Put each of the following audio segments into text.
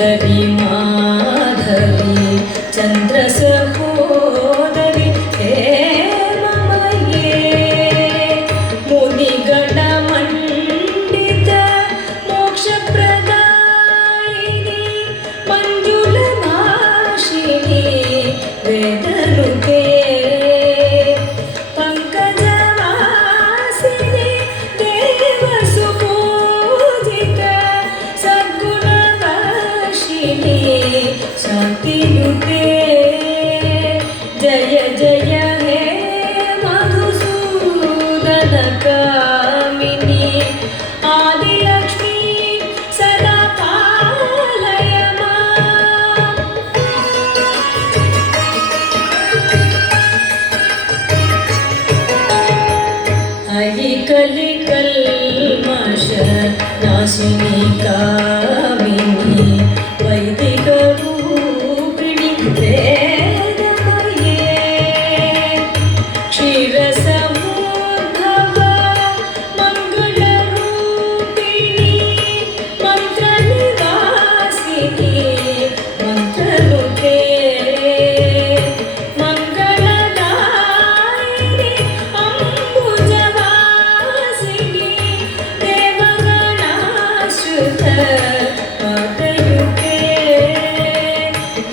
सुंदरी माधवी चंद्र सहोदरी हे ममये मुनिगण मंडित मोक्ष प्रदायिनी मंजुल भाषिणी वेदनुगे पंकजवासिनी देवसुपूजित सद्गुणवासिनी शांतियुते जय जय हे मधुसूदन कामिनी आदिलक्ष्मी सदा पालय माम् अयि कलिकल्मष नाशिनी कामिनी वैदिक रूपिणी वेदमये क्षीरसमुद्भव मंगलरूपिणी मंत्रनिवासिनी मंत्रनुते मंगलदायिनी अंबुजवासिनी देवगणाश्रित पादयुगे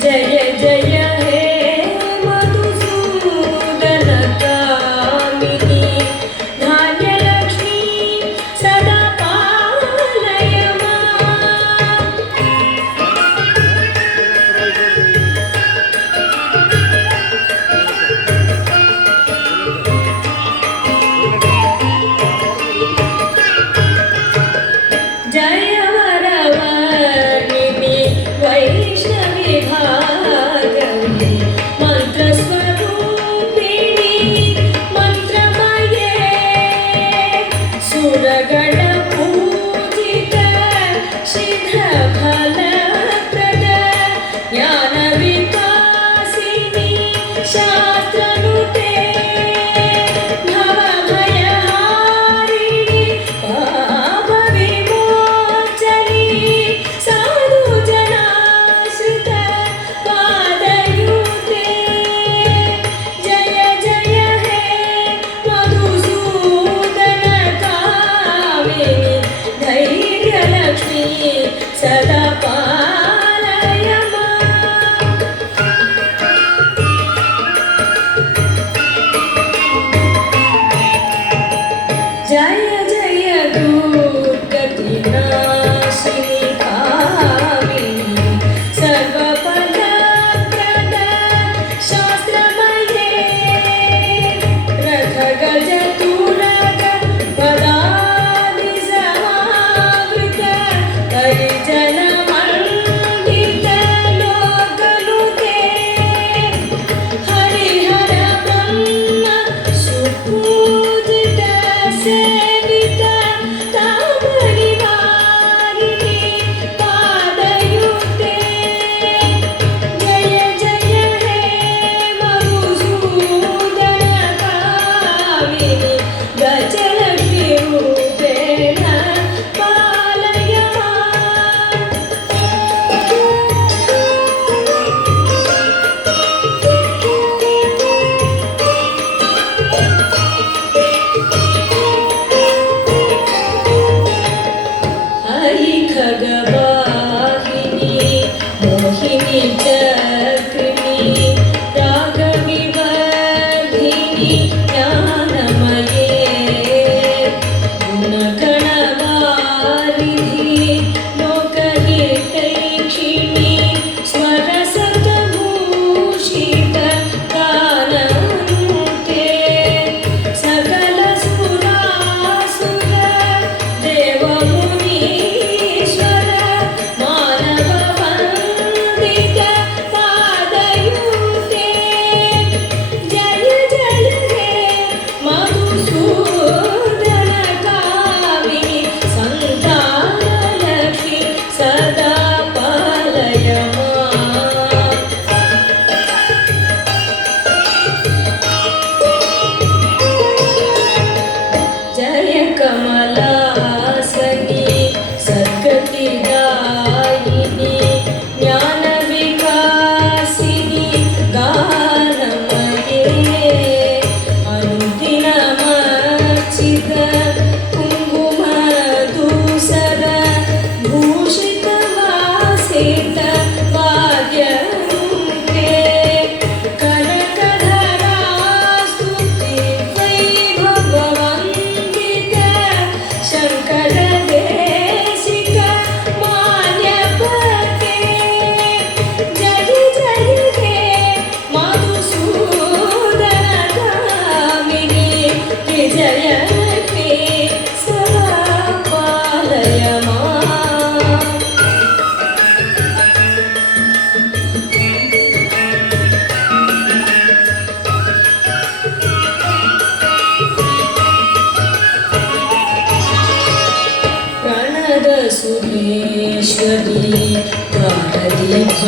जय जय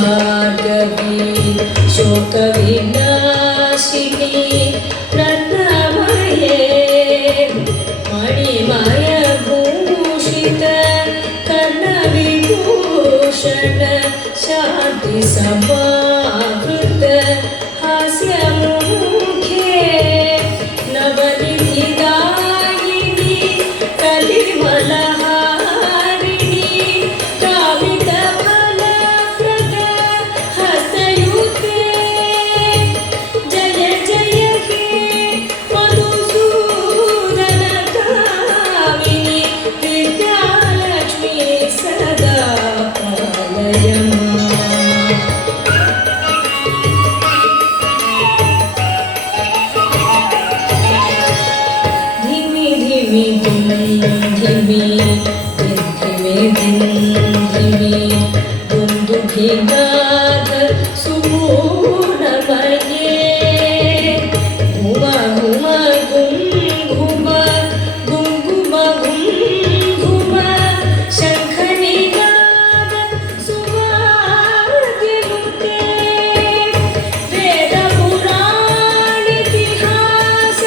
भार्गवी शोकविनाशिनी रत्नमये मणिमयभूषित कर्णविभूषण शान्तिसमावृत हास्यमुखे नवनिधिदायिनी कलिमलहारिणी कामितफलप्रद हस्तयुते जय जय हे मधुसूदनकामिनि विद्यालक्ष्मी सदा पालय माम्। धिमि धिमि धिम धिमि धिमि धिमि दुन्दुभिगाध सुमूर्णमये घुम घुम गुं घुम गुं घुम गुं घुम शङ्खनिनाद सुवाद्यनुते वेदपुराणेतिहास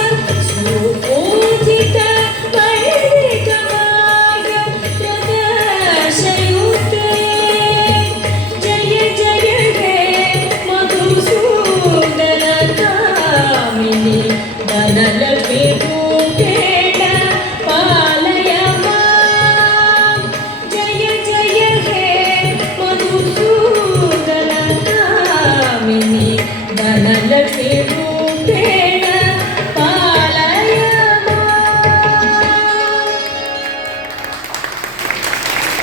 सुपूजित वैदिकमार्ग प्रदर्शयुते जय जय हे मधुसूदनकामिनि धनलक्ष्मी रूपेण पालय माम्। जय जय हे मधुसूदनकामिनि धनलक्ष्मी रूपेण